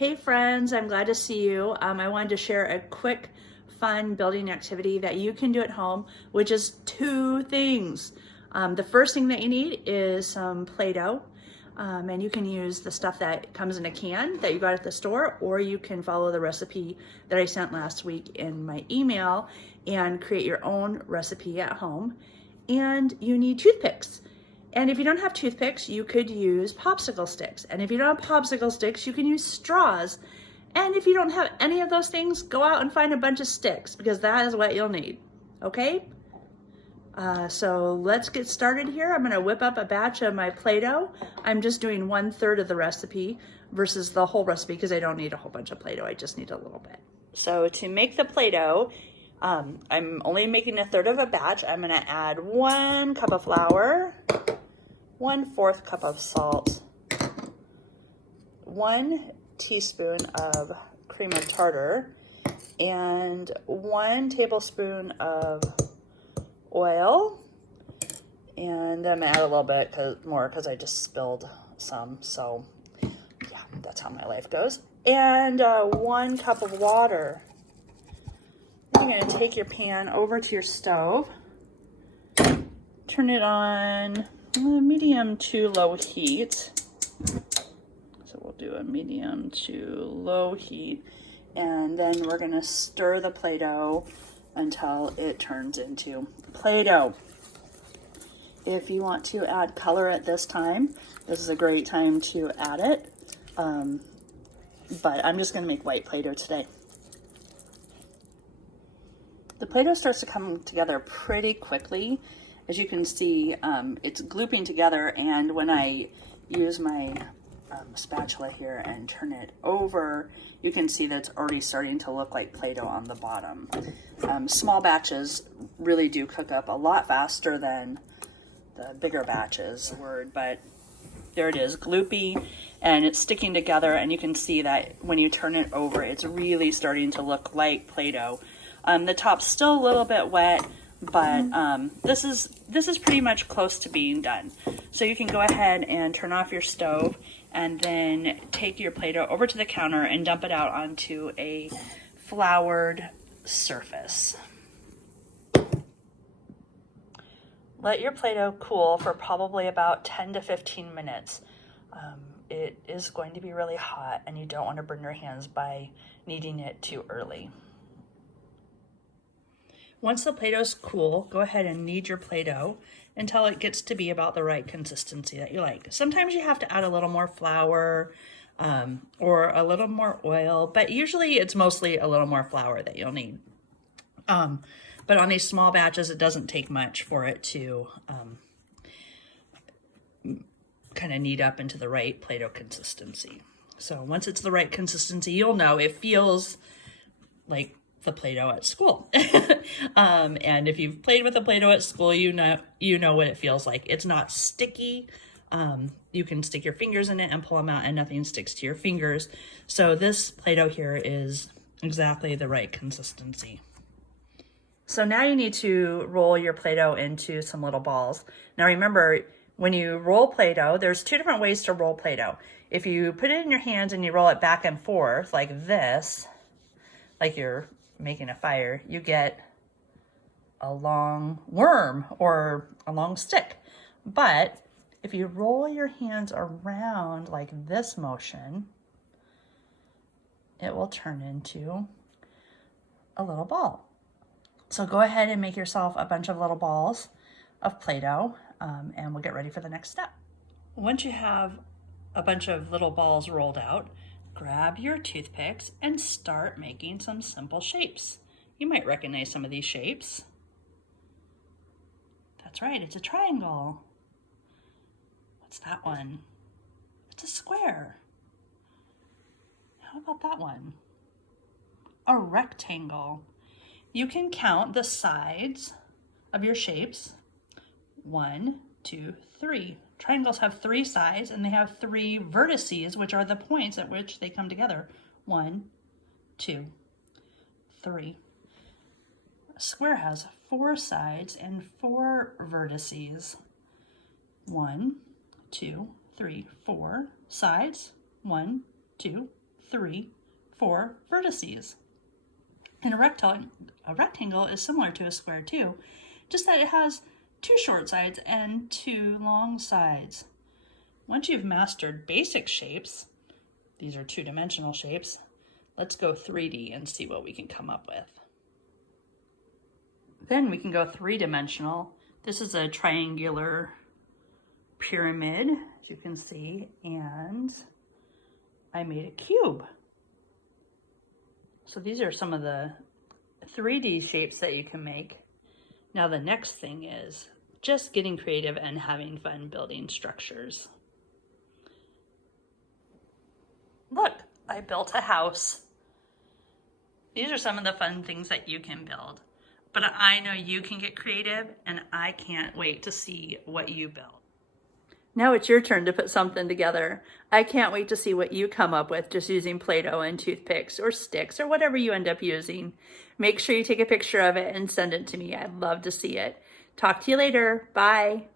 Hey friends, I'm glad to see you. I wanted to share a quick, fun building activity that you can do at home, which is two things. The first thing that you need is some Play-Doh, and you can use the stuff that comes in a can that you got at the store, or you can follow the recipe that I sent last week in my email and create your own recipe at home. And you need toothpicks. And if you don't have toothpicks, you could use popsicle sticks. And if you don't have popsicle sticks, you can use straws. And if you don't have any of those things, go out and find a bunch of sticks because that is what you'll need, okay? So let's get started here. I'm gonna whip up a batch of my Play-Doh. I'm just doing 1/3 of the recipe versus the whole recipe because I don't need a whole bunch of Play-Doh, I just need a little bit. So to make the Play-Doh, I'm only making 1/3 of a batch. I'm gonna add 1 cup of flour, 1/4 cup of salt, 1 teaspoon of cream of tartar, and 1 tablespoon of oil. And I'm gonna add a little bit more because I just spilled some. So yeah, that's how my life goes. And 1 cup of water. Then you're gonna take your pan over to your stove, turn it on medium to low heat. So we'll do a medium to low heat, and then we're gonna stir the Play-Doh until it turns into Play-Doh. If you want to add color at this time, this is a great time to add it, but I'm just gonna make white Play-Doh today. The Play-Doh starts to come together pretty quickly. As you can see, it's glooping together, and when I use my spatula here and turn it over, you can see that it's already starting to look like Play-Doh on the bottom. Small batches really do cook up a lot faster than the bigger batches, but there it is, gloopy, and it's sticking together, and you can see that when you turn it over, it's really starting to look like Play-Doh. The top's still a little bit wet, but this is pretty much close to being done. So you can go ahead and turn off your stove and then take your Play-Doh over to the counter and dump it out onto a floured surface. Let your Play-Doh cool for probably about 10 to 15 minutes. It is going to be really hot, and you don't want to burn your hands by kneading it too early. Once the Play-Doh's cool, go ahead and knead your Play-Doh until it gets to be about the right consistency that you like. Sometimes you have to add a little more flour or a little more oil, but usually it's mostly a little more flour that you'll need. But on these small batches, it doesn't take much for it to kind of knead up into the right Play-Doh consistency. So once it's the right consistency, you'll know it feels like the Play-Doh at school. And if you've played with the Play-Doh at school, you know what it feels like. It's not sticky. You can stick your fingers in it and pull them out and nothing sticks to your fingers. So this Play-Doh here is exactly the right consistency. So now you need to roll your Play-Doh into some little balls. Now remember, when you roll Play-Doh, there's 2 different ways to roll Play-Doh. If you put it in your hands and you roll it back and forth like this, like you're making a fire, you get a long worm or a long stick. But if you roll your hands around like this motion, it will turn into a little ball. So go ahead and make yourself a bunch of little balls of Play-Doh, and we'll get ready for the next step. Once you have a bunch of little balls rolled out, grab your toothpicks and start making some simple shapes. You might recognize some of these shapes. That's right, it's a triangle. What's that one? It's a square. How about that one? A rectangle. You can count the sides of your shapes. 1, 2, 3. Triangles have 3 sides, and they have 3 vertices, which are the points at which they come together. 1, 2, 3. A square has 4 sides and 4 vertices. 1, 2, 3, 4 sides. 1, 2, 3, 4 vertices. And a rectangle is similar to a square too, just that it has 2 short sides and 2 long sides. Once you've mastered basic shapes, these are 2-dimensional shapes, let's go 3D and see what we can come up with. Then we can go 3-dimensional. This is a triangular pyramid, as you can see, and I made a cube. So these are some of the 3D shapes that you can make. Now the next thing is just getting creative and having fun building structures. Look, I built a house. These are some of the fun things that you can build. But I know you can get creative, and I can't wait to see what you build. Now it's your turn to put something together. I can't wait to see what you come up with just using Play-Doh and toothpicks or sticks or whatever you end up using. Make sure you take a picture of it and send it to me. I'd love to see it. Talk to you later. Bye.